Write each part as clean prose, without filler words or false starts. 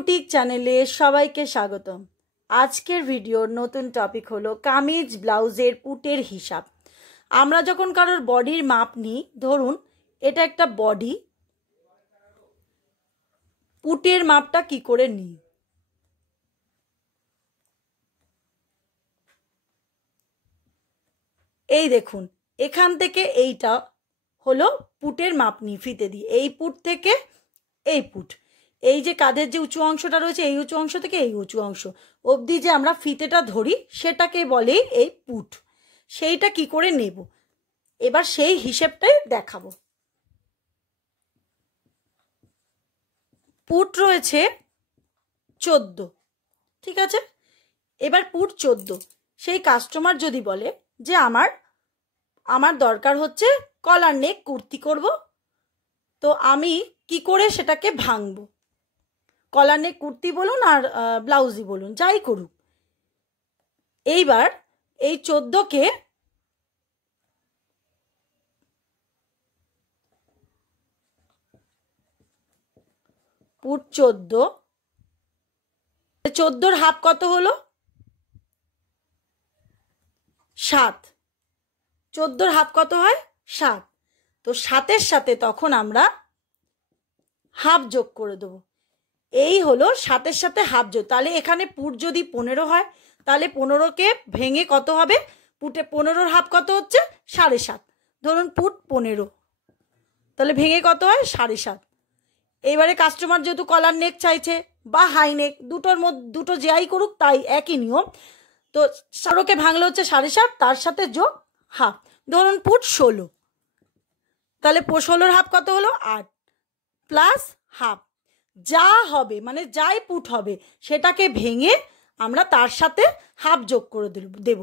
Boutique চ্যানেলে সবাইকে স্বাগতম। আজকের ভিডিওর নতুন টপিক হলো কামিজ ব্লাউজের পুটের হিসাব। আমরা যখন কারোর বডির মাপ নিই, ধরুন এটা একটা বডি, পুটের মাপটা কি করে নিই? এই দেখুন, এখান থেকে এইটা হলো পুটের মাপ নিই ফিতে দিয়ে। এই পুট থেকে এই পুট, এই যে কাঁধের যে উঁচু অংশটা রয়েছে, এই উঁচু অংশ থেকে এই উঁচু অংশ অবধি যে আমরা ফিতেটা ধরি সেটাকে বলে এই পুট। সেইটা কি করে নেব এবার সেই হিসেবটাই দেখাবো। পুট রয়েছে 14, ঠিক আছে। এবার পুট 14, সেই কাস্টমার যদি বলে যে আমার দরকার হচ্ছে কলার নেক কুর্তি করব, তো আমি কি করে সেটাকে ভাঙবো? কলার নেক কুর্তি বলুন আর ব্লাউজই বলুন, যাই করুক। এইবার এই 14কে পুট 14 হাফ কত হলো? 7। 14 হাফ কত হয়? 7। তো 7-এর সাথে তখন আমরা হাফ যোগ করে দেবো। এই হলো 7-এর সাথে হাফ যোগ। তাহলে এখানে পুট যদি 15 হয়, তাহলে 15কে ভেঙে কত হবে? পুটে 15-র হাফ কত হচ্ছে? 7.5। ধরুন পুট 15, তাহলে ভেঙে কত হয়? 7.5। এইবারে কাস্টমার যেহেতু কলার নেক চাইছে বা হাই নেক, দুটোর মধ্যে দুটো যাই করুক তাই একই নিয়ম। তো 16কে ভাঙলে হচ্ছে 7.5, তার সাথে যোগ হাফ। ধরুন পুট 16, তাহলে 16-র হাফ কত হলো? 8 প্লাস হাফ। যা হবে মানে যাই পুট হবে সেটাকে ভেঙে আমরা তার সাথে হাফ যোগ করে দেব।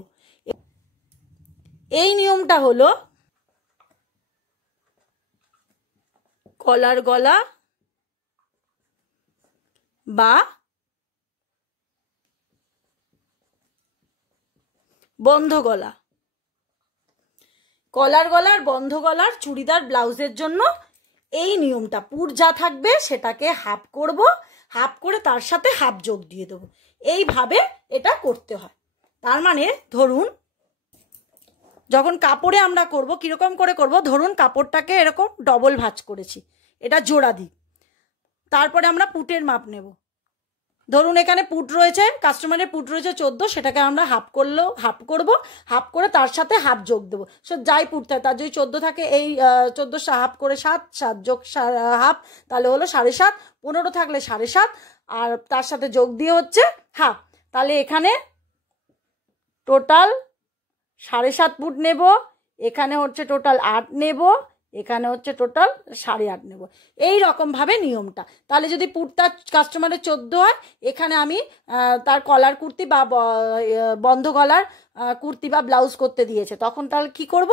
এই নিয়মটা হলো কলার গলা বা বন্ধ গলা। কলার গলার বন্ধ গলার চুড়িদার ব্লাউজের জন্য এই নিয়মটা, পুট যা থাকবে সেটাকে হাফ করব, হাফ করে তার সাথে হাফ যোগ দিয়ে দেবো। এইভাবে এটা করতে হয়। তার মানে ধরুন যখন কাপড়ে আমরা করব, কিরকম করে করব? ধরুন কাপড়টাকে এরকম ডবল ভাঁজ করেছি, এটা জোড়া দিই, তারপরে আমরা পুটের মাপ নেব। ধরুন এখানে পুট রয়েছে, কাস্টমারের পুট রয়েছে 14, সেটাকে আমরা হাফ করব, হাফ করে তার সাথে হাফ যোগ দেবো। সো যাই পুট থাকে, তার যদি 14 থাকে, এই 14 হাফ করে 7, 7 যোগ হাফ, তাহলে হলো 7.5। 15 থাকলে 7.5, আর তার সাথে যোগ দিয়ে হচ্ছে হাফ। তাহলে এখানে টোটাল 7.5 পুট নেব, এখানে হচ্ছে টোটাল 8 নেব, এখানে হচ্ছে টোটাল 8.5 নেব। এই রকমভাবে নিয়মটা। তাহলে যদি পুটটা কাস্টমারের 14 হয়, এখানে আমি তার কলার কুর্তি বা বন্ধ গলার কুর্তি বা ব্লাউজ করতে দিয়েছে, তখন তাহলে কি করব?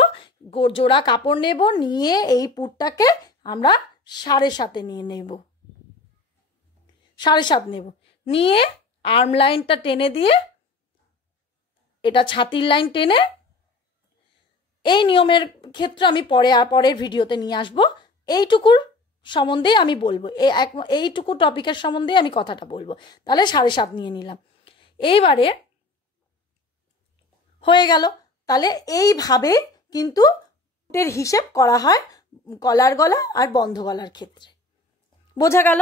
জোড়া কাপড় নেব, নিয়ে এই পুটটাকে আমরা 7.5 নিয়ে নেব, 7.5 নেব, নিয়ে আর্ম লাইনটা টেনে দিয়ে এটা ছাতির লাইন টেনে, এই নিয়মের ক্ষেত্রে আমি পরের ভিডিওতে নিয়ে আসব। এইটুকুর সম্বন্ধেই আমি বলবো, এইটুকু টপিকের সম্বন্ধেই আমি কথাটা বলবো। তাহলে 7.5 নিয়ে নিলাম। এইবারে হয়ে গেল। তাহলে এইভাবে কিন্তু পুটের হিসেব করা হয় কলার গলা আর বন্ধ গলার ক্ষেত্রে। বোঝা গেল?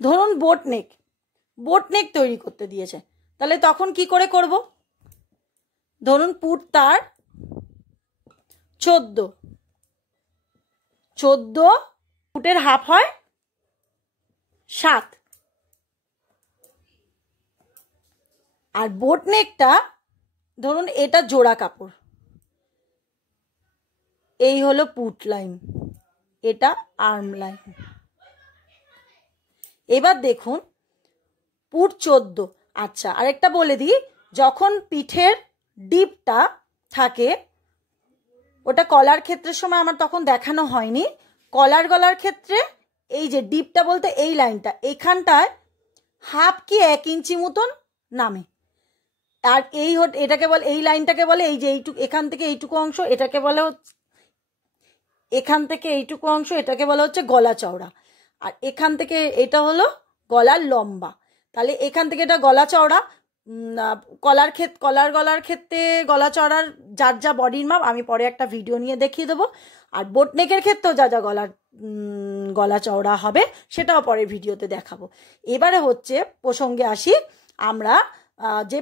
ধরুন বোট নেক তৈরি করতে দিয়েছে, তাহলে তখন কি করে করব? ধরুন পুট তার 14, পুটের হাফ হয় 7, আর বোট নেকটা ধরুন এটা জোড়া কাপড়, এই হলো পুট লাইন, এটা আর্ম লাইন। এবার দেখুন পুট 14। আচ্ছা, আরেকটা বলে দিই, যখন পিঠের ডিপটা থাকে, ওটা কলার ক্ষেত্রের সময় আমার তখন দেখানো হয়নি, কলার গলার ক্ষেত্রে এই যে ডিপটা বলতে এই লাইনটা, এখানটায় হাফ কি 1 ইঞ্চি মতন নামে। আর এটাকে বলে, এই লাইনটাকে বলে, এই যে এইটুকু এখান থেকে এইটুকু অংশ, এটাকে বলে এখান থেকে এইটুকু অংশ এটাকে বলা হচ্ছে গলা চওড়া, আর এখান থেকে এটা হলো গলার লম্বা। তাহলে এখান থেকে এটা গলা চওড়া। গলার ক্ষেত্রে গলা চওড়ার যার যা বডির মাপ আমি পরে একটা ভিডিও নিয়ে দেখিয়ে দেবো। আর বোটনেকের ক্ষেত্রেও যা যা গলা চওড়া হবে সেটাও পরের ভিডিওতে দেখাবো। এবারে হচ্ছে প্রসঙ্গে আসি, আমরা যে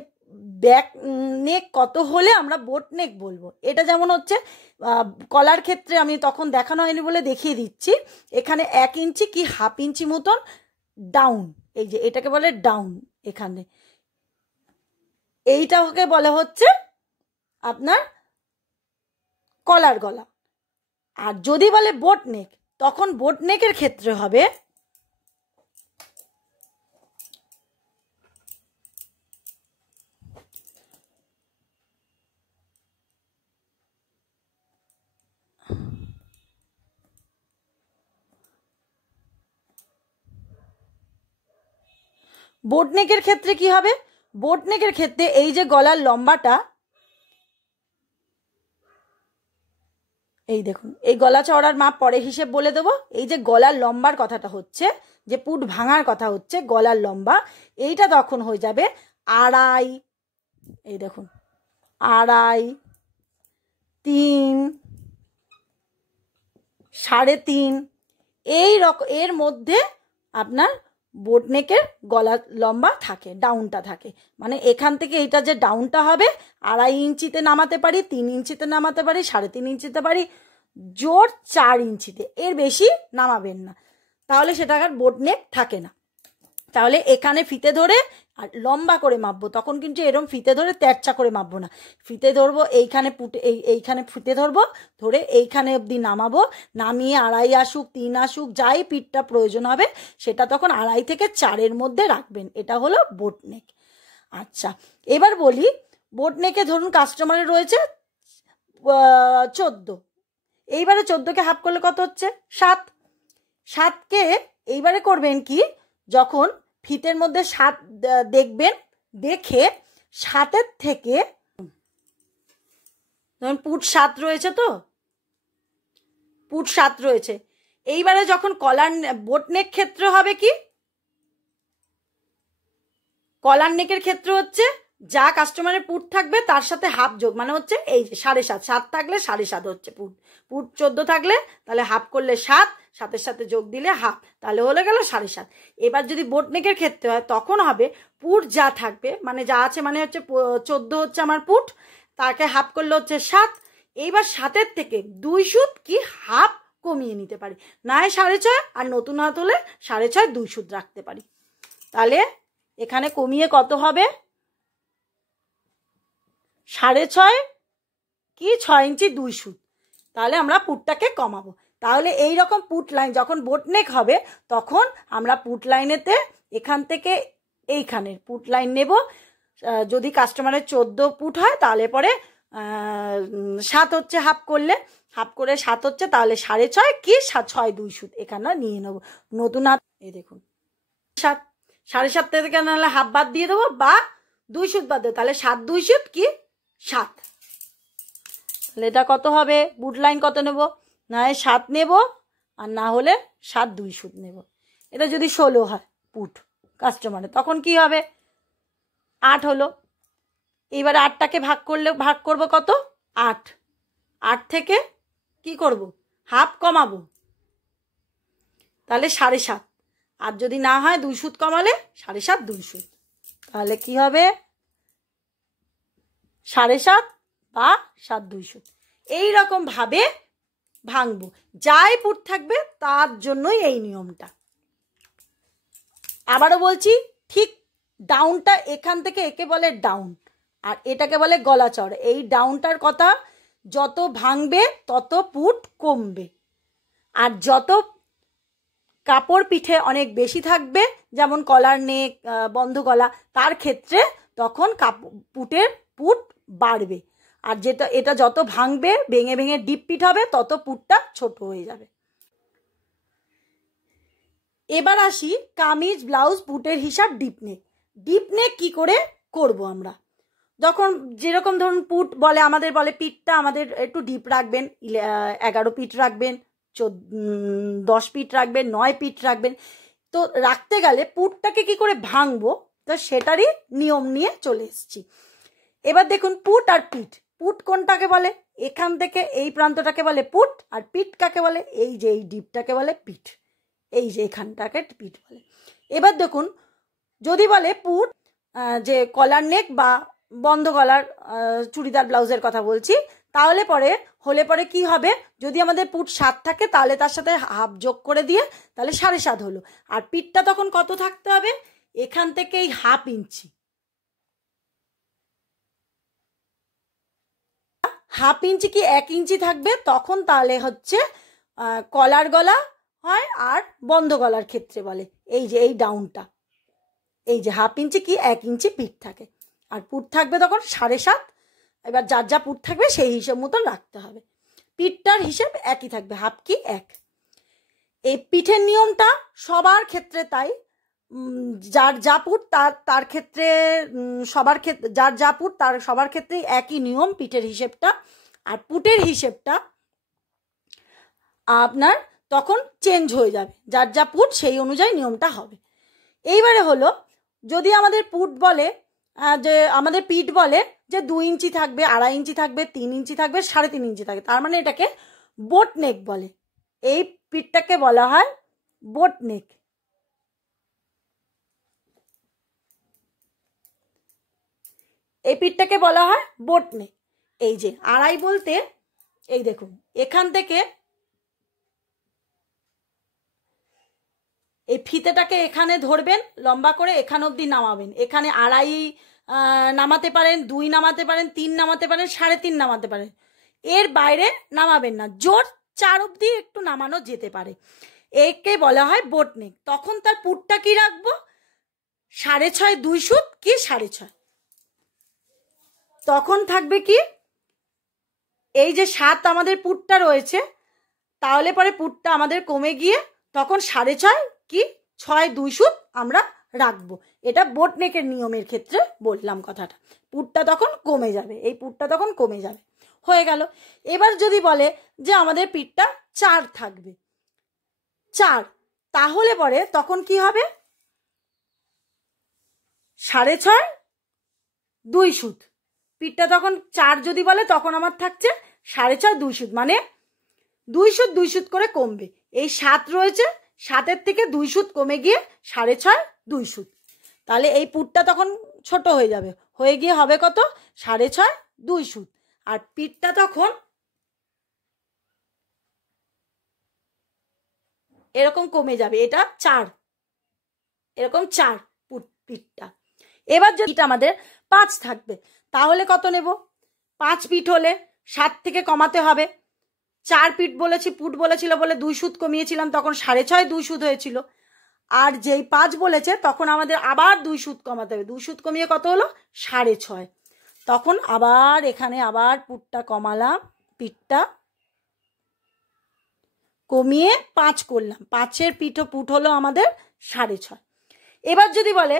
ব্যাক নেক কত হলে আমরা বোট নেক বলবো। এটা যেমন হচ্ছে কলার ক্ষেত্রে আমি তখন দেখানো হয়নি বলে দেখিয়ে দিচ্ছি। এখানে 1 ইঞ্চি কি হাফ ইঞ্চি মতন ডাউন, এই যে এটাকে বলে ডাউন, এখানে এইটাকে বলে হচ্ছে আপনার কলার গলা। আর যদি বলে বোট নেক, তখন বোট নেকের ক্ষেত্রে হবে বোট নেকের ক্ষেত্রে কি হবে, বোট নেকের ক্ষেত্রে এই যে গলার লম্বাটা, এই দেখুন এই গলা চওড়ার মাপ পরে হিসেব বলে দেবো। এই যে গলার লম্বার কথাটা হচ্ছে, যে পুট ভাঙার কথা হচ্ছে গলার লম্বা, এইটা তখন হয়ে যাবে 2.5, এই দেখুন 2.5, 3, 3.5 এই রকম এর মধ্যে আপনার বোট নেকের গলা লম্বা থাকে, ডাউনটা থাকে। মানে এখান থেকে এইটা যে ডাউনটা হবে 2.5 ইঞ্চিতে নামাতে পারি, 3 ইঞ্চিতে নামাতে পারি, 3.5 ইঞ্চিতে পারি, জোর 4 ইঞ্চিতে, এর বেশি নামাবেন না, তাহলে সেটা আর বোট নেক থাকে না। তাহলে এখানে ফিতে ধরে আর লম্বা করে মাপবো, তখন কিন্তু এরকম ফিতে ধরে তেরচা করে মাপবো না, ফিতে ধরবো এইখানে পুটে এইখানে ফিতে ধরবো, ধরে এইখানে অবধি নামাবো, নামিয়ে 2.5 আসুক 3 আসুক যাই পিঠটা প্রয়োজন হবে সেটা তখন 2.5 থেকে 4-এর মধ্যে রাখবেন। এটা হলো বোট নেক। আচ্ছা, এবার বলি বোট নেকে ধরুন কাস্টমারের রয়েছে 14, এইবারে 14কে হাফ করলে কত হচ্ছে 7। 7কে এইবারে করবেন কি, যখন ফিতের মধ্যে 7 দেখবেন, দেখে 7-এর থেকে ধরুন পুট 7 রয়েছে, তো পুট 7 রয়েছে, এইবারে যখন কলার বোট নেক ক্ষেত্রে হবে কি, কলার নেকের ক্ষেত্রে হচ্ছে যা কাস্টমারের পুট থাকবে তার সাথে হাফ যোগ, মানে হচ্ছে এই যে 7.5, 7 থাকলে 7.5 হচ্ছে পুট, পুট 14 থাকলে তাহলে হাফ করলে 7, 7-এর সাথে যোগ দিলে হাফ, তাহলে হলে গেল 7.5। এবার যদি বোট নেকের ক্ষেত্রে হয় তখন হবে পুট যা থাকবে, মানে যা আছে, মানে হচ্ছে 14 হচ্ছে আমার পুট, তাকে হাফ করলে হচ্ছে 7। এইবার 7-এর থেকে 2 সুত কি হাফ কমিয়ে নিতে পারি, না হয় 6.5, আর নতুন হাত হলে 6.5 2 সুত রাখতে পারি। তাহলে এখানে কমিয়ে কত হবে 6.5 কি 6 ইঞ্চি 2 সুত, তাহলে আমরা পুটটাকে কমাবো। তাহলে এই রকম পুট লাইন যখন বোট নেক হবে তখন আমরা পুট লাইনেতে এখান থেকে এইখানের পুট লাইন নেব। যদি কাস্টমারের 14 পুট হয় তাহলে পরে 7 হচ্ছে হাফ করলে, হাফ করে 7 হচ্ছে, তাহলে 6.5 কি 6 2 সুত এখানে নিয়ে নেবো। নতুন হাত এই দেখুন 7, 7.5 থেকে নাহলে হাফ বাদ দিয়ে দেবো, বা 2 সুত বাদ দেবো, তাহলে 7 2 সুত কি 7। তাহলে এটা কত হবে, বুট লাইন কত নেব, না হয় 7 নেব, আর না হলে 7 2 সুত নেব। এটা যদি 16 হয় পুট কাস্টমারের, তখন কি হবে 8 হলো। এবারে 8টাকে ভাগ করব কত 8, 8 থেকে কি করব হাফ কমাবো, তাহলে 7.5, আর যদি না হয় 2 সুত কমালে 7.5 2 সুত, তাহলে কি হবে 7.5 বা 7 2 সুত। এইরকম ভাবে ভাঙবো, যাই পুট থাকবে তার জন্যই এই নিয়মটা। আবারও বলছি, ঠিক ডাউনটা এখান থেকে একে বলে ডাউন, আর এটাকে বলে গলা চড়। এই ডাউনটার কথা যত ভাঙবে তত পুট কমবে, আর যত কাপড় পিঠে অনেক বেশি থাকবে, যেমন কলার নেক বন্ধ গলা, তার ক্ষেত্রে তখন পুটের পুট বাড়বে, আর যেটা এটা যত ভাঙবে ভেঙে ভেঙে ডিপ পিঠ হবে তত পুটটা ছোট হয়ে যাবে। এবার আসি কামিজ ব্লাউজ পুটের হিসাব ডিপ নেক। ডিপ নেক কি করে করব আমরা, যখন যেরকম ধরুন পুট বলে, আমাদের বলে পিঠটা আমাদের একটু ডিপ রাখবেন, 11 পিঠ রাখবেন, 10 পিঠ রাখবেন, 9 পিঠ রাখবেন। তো রাখতে গেলে পুটটাকে কি করে ভাঙবো, তো সেটারই নিয়ম নিয়ে চলে এসেছি। এবার দেখুন পুট আর পিঠ, পুট কোনটাকে বলে, এখান থেকে এই প্রান্তটাকে বলে পুট, আর পিঠ কাকে বলে, এই যে এই ডিপটাকে বলে পিঠ, এই যে এখানটাকে পিঠ বলে। এবার দেখুন যদি বলে পুট, যে কলার নেক বা বন্ধ গলার চুড়িদার ব্লাউজের কথা বলছি, তাহলে পরে কি হবে, যদি আমাদের পুট 7 থাকে তাহলে তার সাথে হাফ যোগ করে দিয়ে তাহলে 7.5 হলো। আর পিঠটা তখন কত থাকতে হবে, এখান থেকে এই ½ ইঞ্চি, ½ ইঞ্চি কি 1 ইঞ্চি থাকবে, তখন তাহলে হচ্ছে কলার গলা হয় আর বন্ধ গলার ক্ষেত্রে বলে এই যে এই ডাউনটা, এই যে ½ ইঞ্চি কি 1 ইঞ্চি পিঠ থাকে, আর পুট থাকবে তখন 7.5। এবার যার যা পুট থাকবে সেই হিসেব মতন রাখতে হবে, পিঠটার হিসেব একই থাকবে, ½ কি 1। এই পিঠের নিয়মটা সবার ক্ষেত্রে তাই, যার যা পুট তার ক্ষেত্রে সবার ক্ষেত্রে, যার যা পুট তার সবার ক্ষেত্রেই একই নিয়ম পিঠের হিসেবটা। আর পুটের হিসেবটা আপনার তখন চেঞ্জ হয়ে যাবে, যার যা পুট সেই অনুযায়ী নিয়মটা হবে। এইবারে হলো যদি আমাদের পুট বলে, যে আমাদের পিঠ বলে যে 2 ইঞ্চি থাকবে, 2.5 ইঞ্চি থাকবে, 3 ইঞ্চি থাকবে, 3.5 ইঞ্চি থাকবে, তার মানে এটাকে বোট নেক বলে, এই পিঠটাকে বলা হয় বোট নেক। এই পিঠটাকে বলা হয় বোট নেক। এই যে 2.5 বলতে এই দেখুন এখান থেকে এই ফিতেটাকে এখানে ধরবেন লম্বা করে, এখান অবধি নামাবেন, এখানে 2.5 নামাতে পারেন, 2 নামাতে পারেন, 3 নামাতে পারেন, 3.5 নামাতে পারেন, এর বাইরে নামাবেন না, জোর 4 অবধি একটু নামানো যেতে পারে, একে বলা হয় বোট নেক। তখন তার পুটটা কি রাখবো, 6.5 2 সুত কি 6.5, তখন থাকবে কি এই যে 7 আমাদের পুটটা রয়েছে, তাহলে পরে পুটটা আমাদের কমে গিয়ে তখন 6.5 কি 6 2 সুত আমরা রাখবো। এটা বোট নেকের নিয়মের ক্ষেত্রে বললাম কথাটা, পুটটা তখন কমে যাবে, এই পুটটা তখন কমে যাবে, হয়ে গেল। এবার যদি বলে যে আমাদের পিঠটা 4 থাকবে, 4, তাহলে পরে তখন কি হবে, 6.5 2 সুত, পিঠটা তখন 4 যদি বলে তখন আমার থাকছে 4.5 2 সুত, মানে 2 সুত 2 সুত করে কমবে, এই 7 রয়েছে, 7-এর থেকে 2 সুত কমে গিয়ে 6.5 2 সুত, তাহলে এই পুটটা তখন ছোট হয়ে যাবে, হয়ে গিয়ে হবে কত 6.5 2 সুত, আর পিঠটা তখন এরকম কমে যাবে, এটা 4, এরকম 4 পিঠটা। এবার যদি আমাদের 5 থাকবে তাহলে কত নেব, 5 পিঠ হলে 7 থেকে কমাতে হবে, 4 পিঠ বলেছি, পুট বলেছিল বলে 2 সুত কমিয়েছিলাম, তখন 6.5 2 সুত হয়েছিল, আর যেই 5 বলেছে তখন আমাদের আবার 2 সুত কমাতে হবে, 2 সুত কমিয়ে কত হলো 6.5, তখন আবার এখানে আবার পুটটা কমালাম, পিঠটা কমিয়ে 5 করলাম, 5-এর পুট হলো আমাদের 6.5। এবার যদি বলে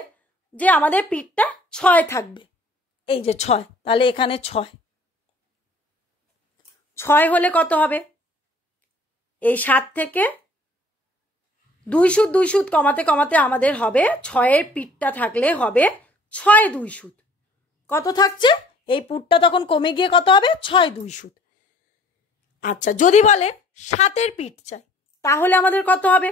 যে আমাদের পিঠটা 6 থাকবে, এই যে 6, তাহলে এখানে 6 হলে কত হবে, এই 7 থেকে 2 সুত 2 সুত কমাতে কমাতে আমাদের হবে 6-এর পিঠটা থাকলে হবে 6 2 সুত, কত থাকছে এই পুটটা তখন কমে গিয়ে কত হবে 6 2 সুত। আচ্ছা যদি বলে 7-এর পিঠ চাই তাহলে আমাদের কত হবে,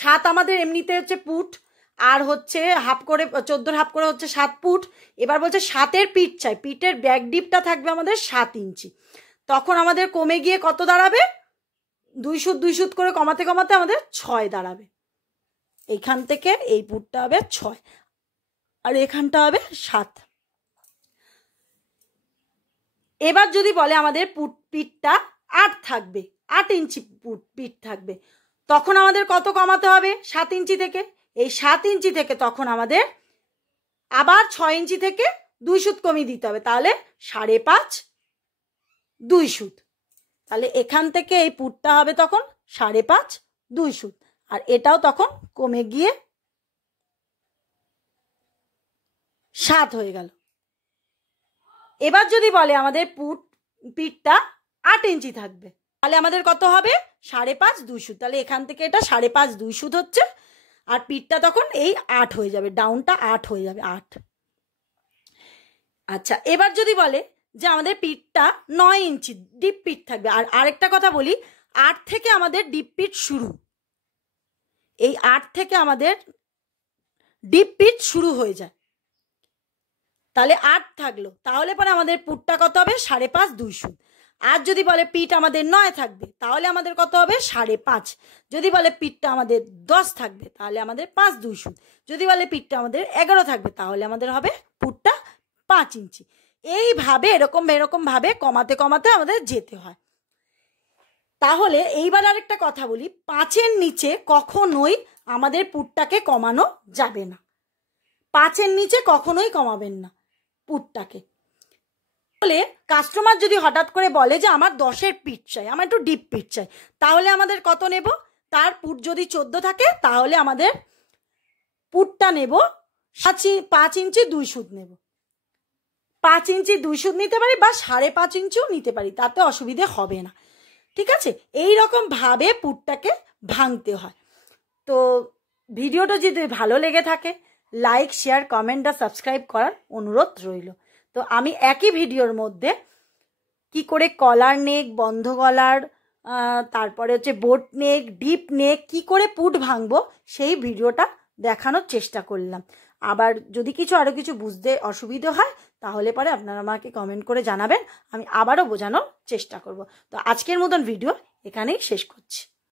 7 আমাদের এমনিতে হচ্ছে পুট, আর হচ্ছে হাফ করে 14 হাফ করে হচ্ছে 7 পুট, এবার বলছে 7-এর পিঠ চাই, পিঠের ব্যাক ডিপটা থাকবে আমাদের 7 ইঞ্চি, তখন আমাদের কমে গিয়ে কত দাঁড়াবে, 2 সুত 2 সুত করে কমাতে কমাতে আমাদের 6 দাঁড়াবে, এইখান থেকে এই পুটটা হবে 6 আর এখানটা হবে 7। এবার যদি বলে আমাদের পিঠটা 8 থাকবে, 8 ইঞ্চি পিঠ থাকবে, তখন আমাদের কত কমাতে হবে 7 ইঞ্চি থেকে, এই 7 ইঞ্চি থেকে তখন আমাদের আবার 6 ইঞ্চি থেকে 2 সুত কমিয়ে দিতে হবে, তাহলে 5.5 2 সুত, তাহলে এখান থেকে এই পুটটা হবে তখন 5.5 2 সুত, আর এটাও তখন কমে গিয়ে 7 হয়ে গেল। এবার যদি বলে আমাদের পিঠটা 8 ইঞ্চি থাকবে, তাহলে আমাদের কত হবে? 5.5 2 সুত। তাহলে এখান থেকে এটা 5.5 2 সুত হচ্ছে, আর পিঠটা তখন এই 8 হয়ে যাবে, ডাউনটা 8 হয়ে যাবে, 8। আচ্ছা, এবার যদি বলে যে আমাদের পিঠটা 9 ইঞ্চি ডিপ পিঠ থাকবে, আর আরেকটা কথা বলি, 8 থেকে আমাদের ডিপ পিঠ শুরু, এই 8 থেকে আমাদের ডিপ পিঠ শুরু হয়ে যায়। তাহলে 8 থাকলো, তাহলে পরে আমাদের পুটটা কত হবে? 5.5 2 সুত। আর যদি বলে পিঠ আমাদের 9 থাকবে, তাহলে আমাদের কত হবে? 5.5। যদি বলে পিঠটা আমাদের 10 থাকবে, তাহলে আমাদের 5 2 সুত। যদি বলে পিঠটা আমাদের 11 থাকবে, তাহলে আমাদের হবে পুটটা 5 ইঞ্চি। এইভাবে এরকম ভাবে কমাতে কমাতে আমাদের যেতে হয়। তাহলে এইবার আরেকটা কথা বলি, 5-এর নিচে কখনোই আমাদের পুটটাকে কমানো যাবে না। 5-এর নিচে কখনোই কমাবেন না পুটটাকে। বলে কাস্টমার যদি হঠাৎ করে বলে যে আমার 10-এর পিঠ চাই, আমার একটু ডিপ পিঠ চাই, তাহলে আমাদের কত নেব? তার পুট যদি 14 থাকে, তাহলে আমাদের পুটটা নেব 5 ইঞ্চি 2 সুত নেব। 5 ইঞ্চি 2 সুত নিতে পারি, বা 5.5 ইঞ্চিও নিতে পারি, তাতে অসুবিধে হবে না। ঠিক আছে, এই রকম ভাবে পুটটাকে ভাঙতে হয়। তো ভিডিওটা যদি ভালো লেগে থাকে, লাইক শেয়ার কমেন্ট আর সাবস্ক্রাইব করার অনুরোধ রইল। তো আমি একই ভিডিওর মধ্যে কি করে কলার নেক, বন্ধ গলার, তারপরে হচ্ছে বোট নেক, ডিপ নেক কি করে পুট ভাঙবো, সেই ভিডিওটা দেখানোর চেষ্টা করলাম। আবার যদি আরো কিছু বুঝতে অসুবিধা হয়, তাহলে পরে আপনারা আমাকে কমেন্ট করে জানাবেন, আমি আবারও বোঝানোর চেষ্টা করব। তো আজকের মতন ভিডিও এখানেই শেষ করছি।